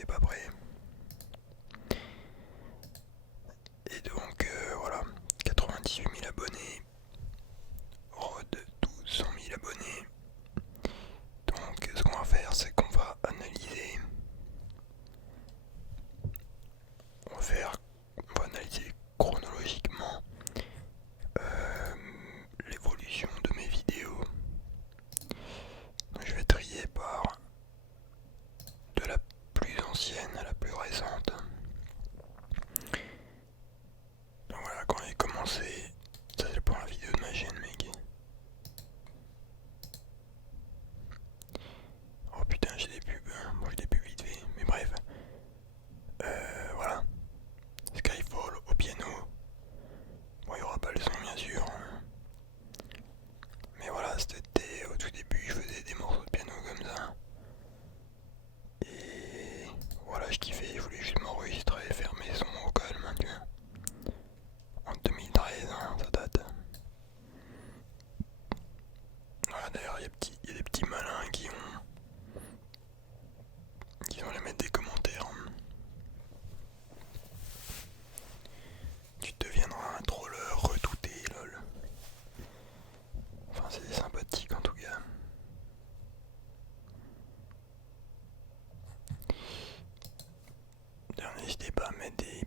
qui est pas prêt. Et donc voilà, 98 000 abonnés, Rod 100 000 abonnés. Donc ce qu'on va faire, c'est qu'on va analyser, on va analyser chronologiquement l'évolution de mes vidéos. Donc, je vais trier par de la plus ancienne à la plus récente. Donc voilà, quand j'ai commencé, ça c'est pour la vidéo de ma chaîne, mec. Oh putain, j'ai des pubs, hein. Bon, j'ai des pubs vite fait, mais bref. Voilà, Skyfall au piano. Bon, il n'y aura pas le son bien sûr, hein. Mais voilà, c'était au tout début, je faisais des morceaux de piano comme ça. Et voilà, je kiffais, je voulais juste m'enregistrer, faire mes sons au calme, hein, tu vois. En 2013, hein, ça date. Voilà, d'ailleurs, il y a des petits malins qui vont aller mettre des commentaires. Tu deviendras un troller redouté, lol. Enfin, c'est sympathique en tout cas. D'ailleurs, n'hésitez pas à mettre des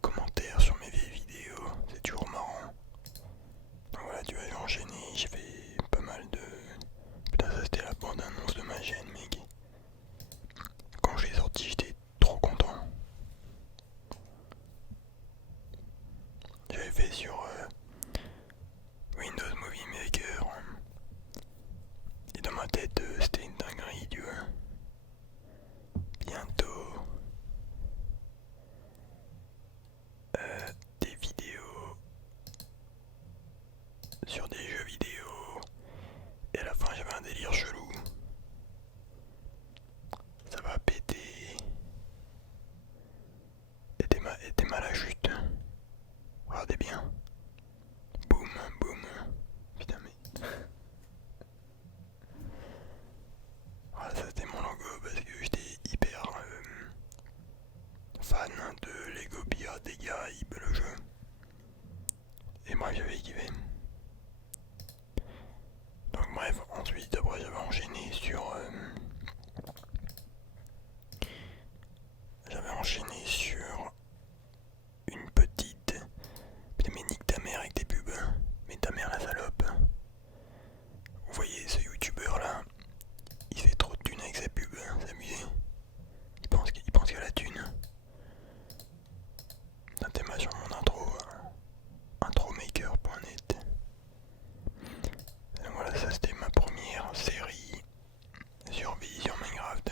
commentaires sur mes vieilles vidéos, c'est toujours marrant. Donc voilà, tu vois, j'ai enchaîné, j'ai fait pas mal de... Putain, ça c'était la bande annonce de ma chaîne, mec. Quand je l'ai sorti, j'étais trop content. J'avais fait sur Windows Movie Maker. Et dans ma tête, c'était une dinguerie, tu vois. Bientôt, des vidéos sur des jeux vidéo. Et à la fin, j'avais un délire chelou. Ça va péter. Et t'es mal à chute. Regardez bien. Boum, boum. Putain, mais. Voilà, ça c'était mon logo parce que j'étais hyper fan de Lego Pirates des Caraïbes, le jeu. Et moi j'avais kiffé. Donc bref, ensuite après j'avais enchaîné sur une petite. Putain mais nique ta mère avec tes pubs. Mais ta mère la salope. Vous voyez ce youtubeur là, il fait trop de thunes avec sa pub, c'est amusé. Il pense qu'à la thune. Putain t'es mal sur mon intro, intromaker.net. Voilà, ça c'était ma première série sur Minecraft.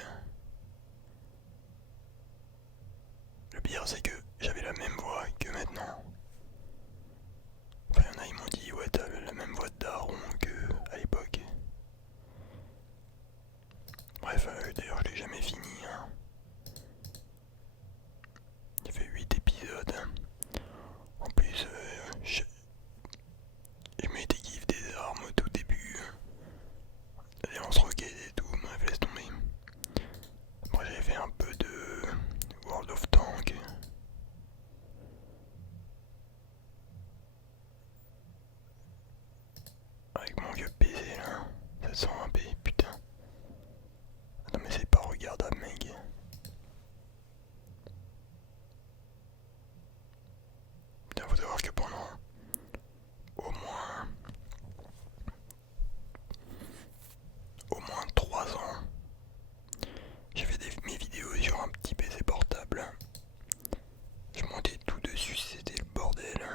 Le pire c'est que j'avais la même voix que maintenant. Enfin y'en a ils m'ont dit ouais t'as la même voix de daron que à l'époque. Bref, d'ailleurs je l'ai jamais fini, hein. Il fait 8 épisodes. En plus je m'étais kiffé des armes au tout début. Les lance-roquettes et tout, bref laisse tomber. Moi j'avais fait un peu de World of Tanks. Avec mon vieux PC là, 720p, putain. Attends mais c'est pas regardable mec. Putain faut savoir que pendant au moins 3 ans, j'ai fait mes vidéos sur un petit PC portable. Je montais tout dessus, c'était le bordel.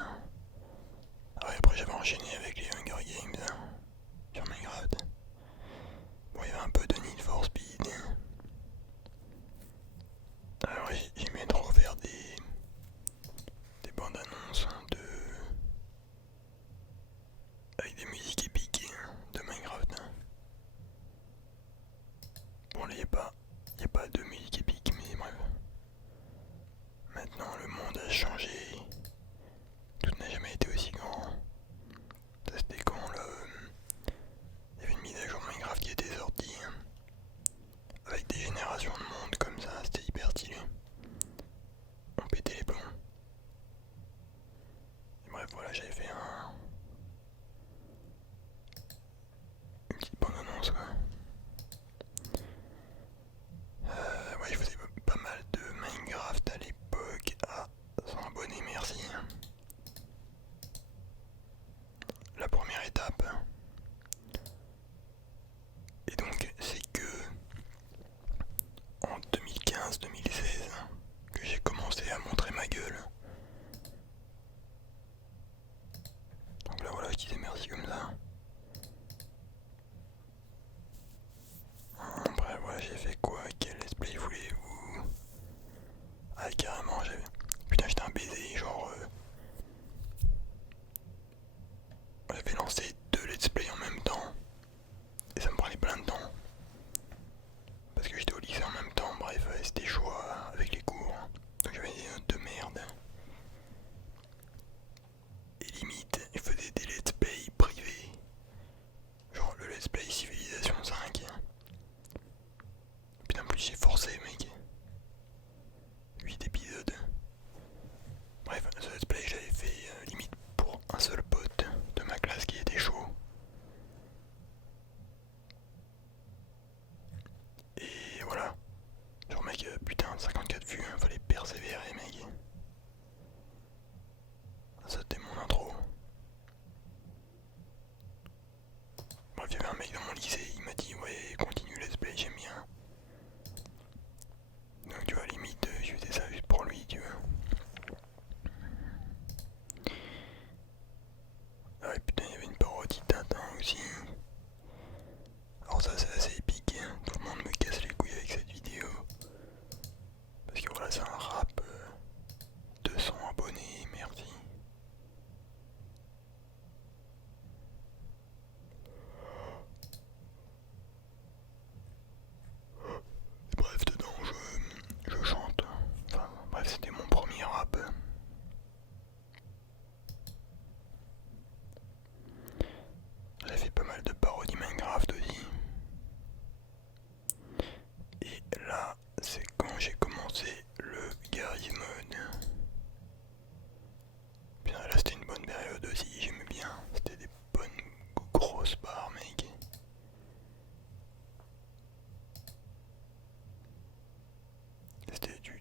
Ah ouais, après j'avais enchaîné avec les Hunger Games sur Minecraft. Bon, il y avait un peu de Need for Speed. Alors j'aimais trop faire des bandes annonces avec des musiques épiques de Minecraft. Bon là y a pas de musique épique mais bref. Maintenant le monde a changé. Tout n'a jamais été aussi grand. Ça c'était quand là, il y avait une mise à jour Minecraft qui était sortie. Avec des générations de monde comme ça, c'était hyper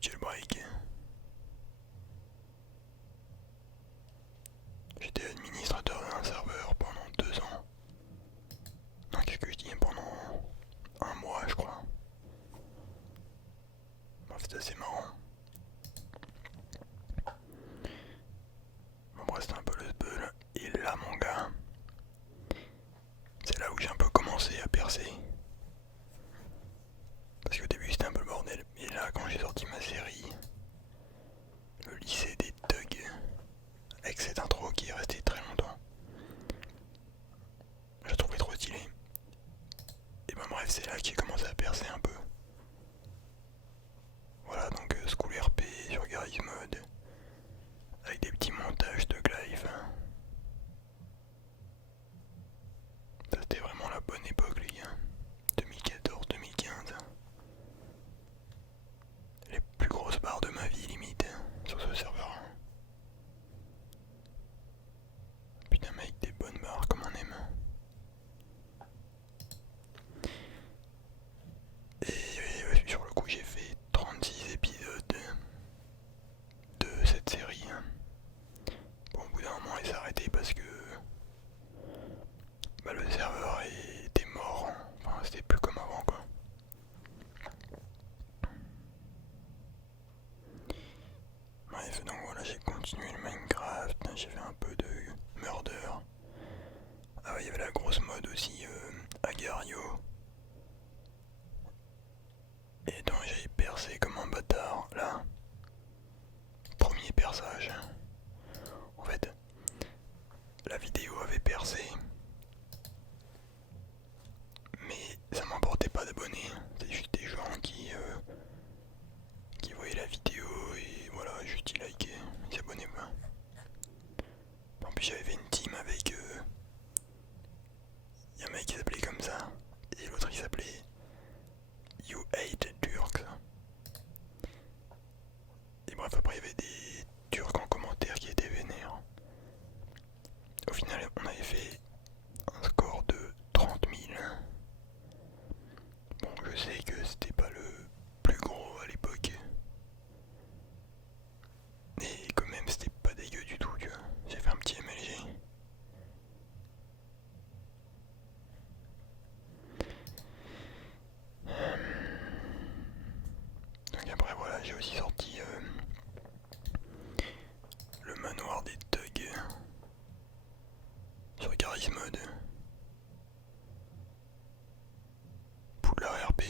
jailbreak. J'étais administrateur d'un serveur pendant 2 ans. Non, qu'est-ce que je dis? Pendant 1 mois, je crois. Bon, c'est assez marrant. Bon, bref, c'était un peu le sbeul. Et là, mon gars, c'est là où j'ai un peu commencé à percer. Parce qu'au début, c'était un peu le bordel. Et là, quand j'ai sorti ma série, le lycée des thugs, avec cette intro qui est restée très longtemps, j'ai trouvé trop stylé. Et ben bref, c'est là que j'ai commencé à percer un peu. Voilà, donc School RP sur Garry's Mod, avec des petits montages de Clive. Ça c'était vraiment la bonne époque les gars. 2014-2015. Les plus grosses barres de ma vie limite sur ce serveur. Putain mec, des bonnes barres comme on aime. Et sur le coup j'ai fait 36 épisodes de cette série. Bon, au bout d'un moment il s'est arrêté parce que bah, le serveur était mort. Enfin c'était plus comme avant quoi. Bref, donc voilà, j'ai continué le Minecraft, j'ai fait un peu de murder. Ah ouais, il y avait la grosse mode aussi, Agario. Et donc j'ai percé comme un bâtard, là. Premier perçage. En fait, la vidéo avait percé. Mais ça m'emportait pas d'abonnés. C'était juste des gens qui voyaient la vidéo et voilà, juste ils likaient, ils s'abonnaient pas. En plus j'avais fait une team avec... y a un mec qui s'appelait comme ça. Et l'autre il s'appelait You Hate Turks. Et bref, après il y avait des Turcs en commentaire qui étaient vénères. Au final, on avait fait un score de 30 000. Bon, je sais que c'était pas le plus gros à l'époque. Et quand même, c'était pas dégueu du tout, tu vois. J'ai fait un petit MLG. Donc après, voilà, j'ai aussi sorti le manoir des thugs sur Garry's Mod. Poudlard RP.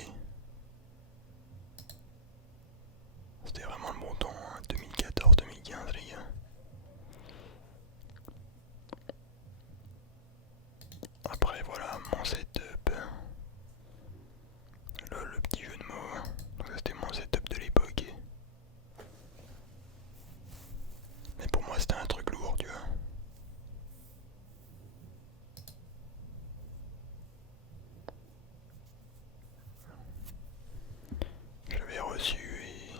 C'était vraiment le bon temps, hein, 2014-2015 les gars. Après voilà, mon setup. Le petit jeu de mots. Donc ça c'était mon setup de l'époque. Mais pour moi c'était un truc lourd, tu vois. Je l'avais reçu et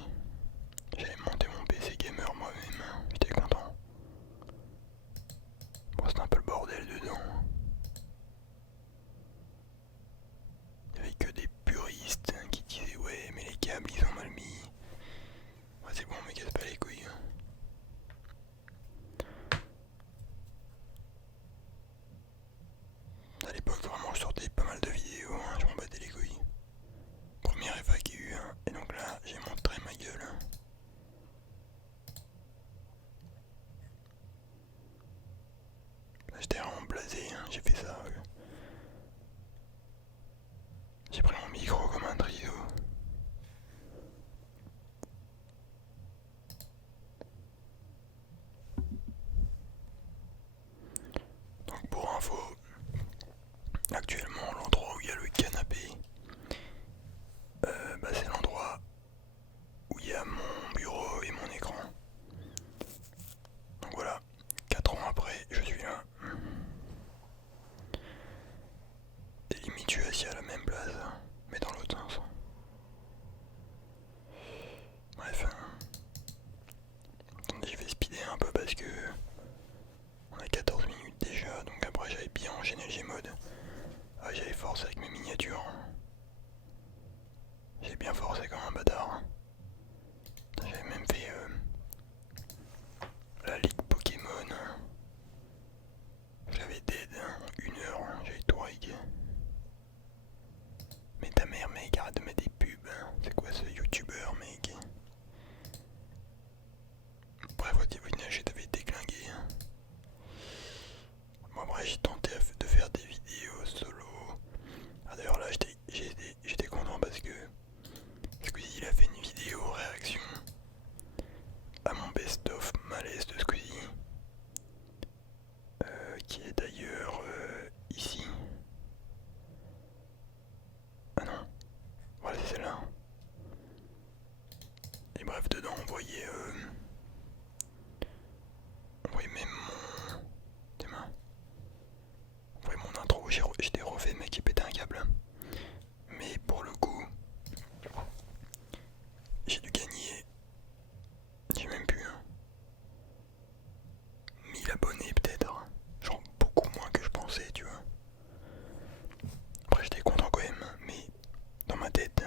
j'avais monté mon PC gamer moi-même. J'étais content. Bon, c'était un peu le bordel dedans. Il y avait que des puristes qui disaient ouais mais les câbles ils ont mal mis. Ouais c'est bon, me casse pas les couilles. À l'époque vraiment je sortais pas mal de vidéos, hein, je m'en battais les couilles. Première FAQ, hein, et donc là j'ai montré ma gueule. Là j'étais vraiment blasé, hein, j'ai fait ça. J'ai pris mon micro comme un trio. Donc pour info, actuellement l'endroit où il y a le canapé, bah, c'est l'endroit où il y a mon bureau et mon écran. Donc voilà, 4 ans après, je suis là. Et limite, je suis assis à la même place, mais dans l'autre sens. Bref. Attendez, je vais speeder un peu parce que on a 14 minutes déjà, donc après j'avais bien enchaîné le Gmod. Ah, j'avais forcé avec mes miniatures. J'ai bien forcé comme un bâtard. bref, dedans on voyait même mon... Tes mains. On voyait mon intro, j'étais refait, le mec qui pétait un câble. Mais pour le coup, j'ai dû gagner, j'ai même plus 1000 abonnés peut-être, genre beaucoup moins que je pensais, tu vois. Après j'étais content quand même, mais dans ma tête,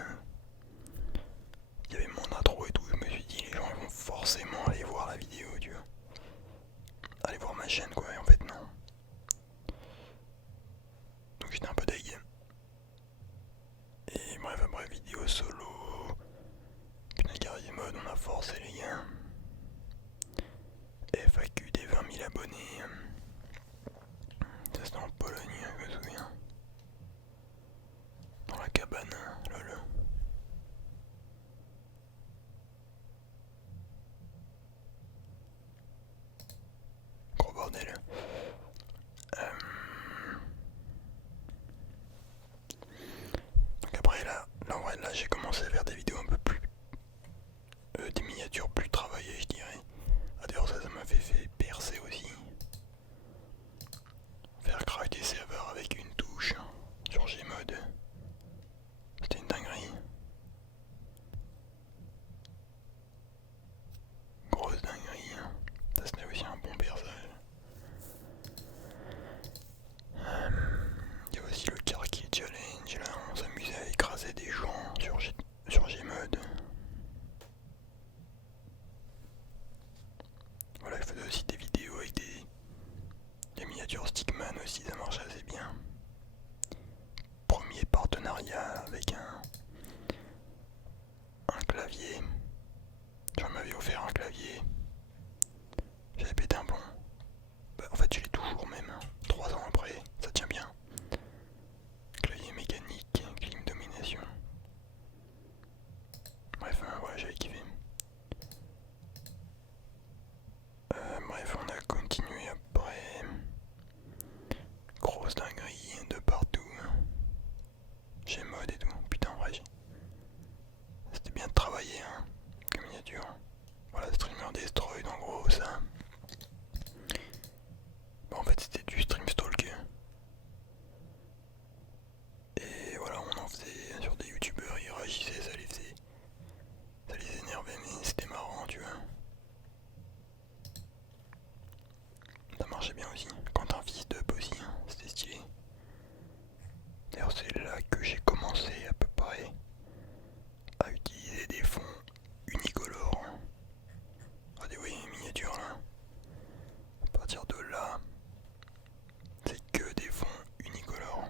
il y avait mon intro et tout, je me suis dit les gens ils vont forcément aller voir la vidéo, tu vois. Aller voir ma chaîne quoi, et en fait non. Donc j'étais un peu deg. Et bref, après vidéo solo, putain Garry's Mod, on a forcé les gars. FAQ des 20 000 abonnés. Ça c'était en Pologne, je me souviens. Dans la cabane, lol. Gros bordel. Donc après là en vrai là j'ai commencé à faire des vidéos un peu plus... des miniatures plus travaillées je dirais. Ah d'ailleurs ça m'a fait percer aussi. Faire crack des serveurs avec une touche sur Gmod. C'était une dinguerie. Grosse dinguerie. Ça c'était aussi un bon perçage. Il y a aussi le Karki Challenge, là on s'amusait à écraser des gens sur Gmod. Voilà, je faisais aussi des vidéos avec des miniatures Stickman aussi, ça marche assez bien. Premier partenariat avec un clavier. J'en m'avais offert un clavier. J'avais pété un plomb. Bah, en fait je l'ai toujours même, 3 ans après, ça tient bien. Clavier mécanique, clim domination. Bref, voilà, j'avais kiffé. Bref, on a continué après. Grosse dinguerie de partout. J'ai mode et tout. Putain, en vrai, c'était bien de travailler, hein, comme miniature. Voilà, Streamer Destroy, en gros, ça. Bon, en fait, c'était du Stream Stalk. Et voilà, on en faisait sur des youtubeurs, ils réagissaient, ça les énervait, mais c'était marrant, tu vois. Ça marchait bien aussi. Quand un fils d'up aussi, hein, c'était stylé. D'ailleurs, c'est là que j'ai commencé à peu près à utiliser des fonds unicolores. Ah, des miniatures là. À partir de là, c'est que des fonds unicolores.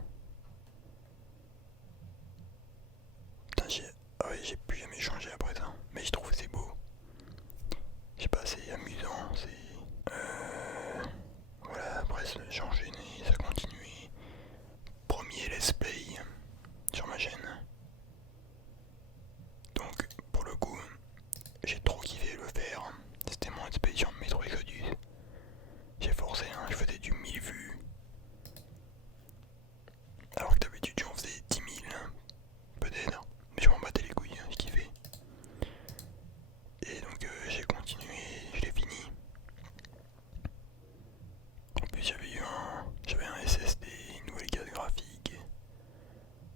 Putain, j'ai plus jamais changé après ça. Mais je trouve que c'est beau. Je sais pas, c'est amusant, c'est... Voilà, après j'ai enchaîné, ça continue. Premier let's play sur ma chaîne. Donc, pour le coup, j'ai trop kiffé le faire. C'était mon let's play sur Metro Exodus. J'ai forcé, hein, je faisais du 1000 vues. Alors que d'habitude j'en faisais 10 000, hein, peut-être. Mais je m'en battais les couilles, hein, je kiffais. Et donc j'ai continué, je l'ai fini. En plus j'avais un SSD, une nouvelle carte graphique.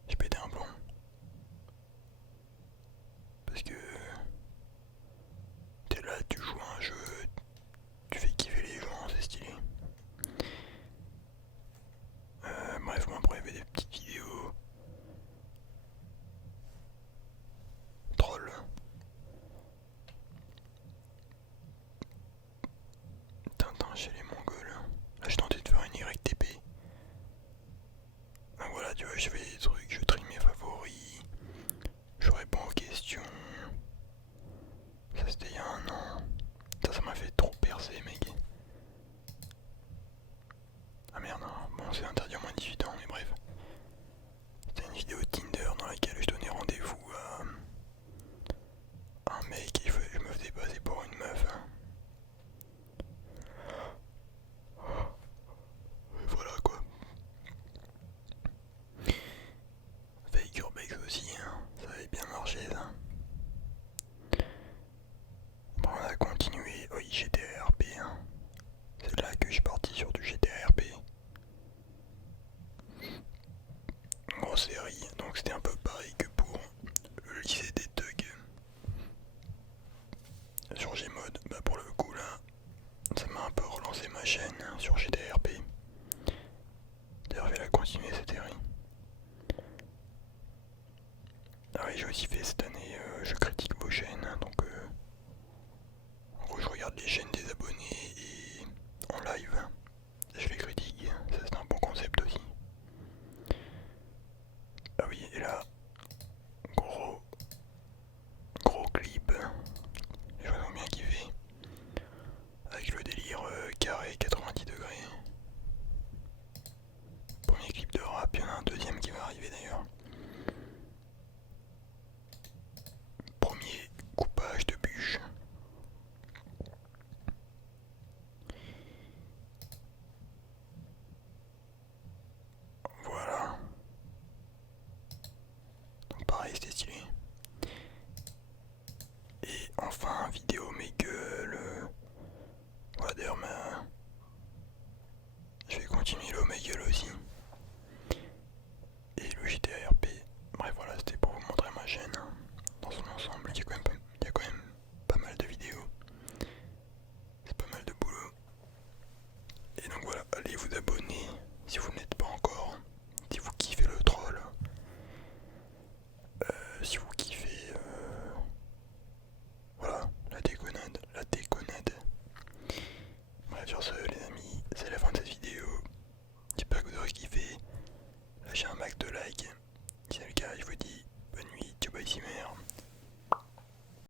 J'ai pété un plomb. Parce que t'es là, tu joues à un jeu, tu fais kiffer les gens, c'est stylé. Bref, moi après il y avait des petites vidéos. Troll. Tintin chez les Mongols. Là je tentais de faire une YTP. Ben voilà, tu vois, je fais des trucs, je trie mes favoris. Je réponds aux questions. Ça c'était il y a un an. Ça m'a fait trop percer mec. Ah merde, non. Bon c'est interdit au moins 18 ans mais bref. C'était une vidéo Tinder dans laquelle je donnais rendez-vous à un mec et je me faisais passer pour une meuf. Hein. Et voilà quoi. Fake Urbex aussi, hein. Ça avait bien marché ça. ma chaîne sur GTR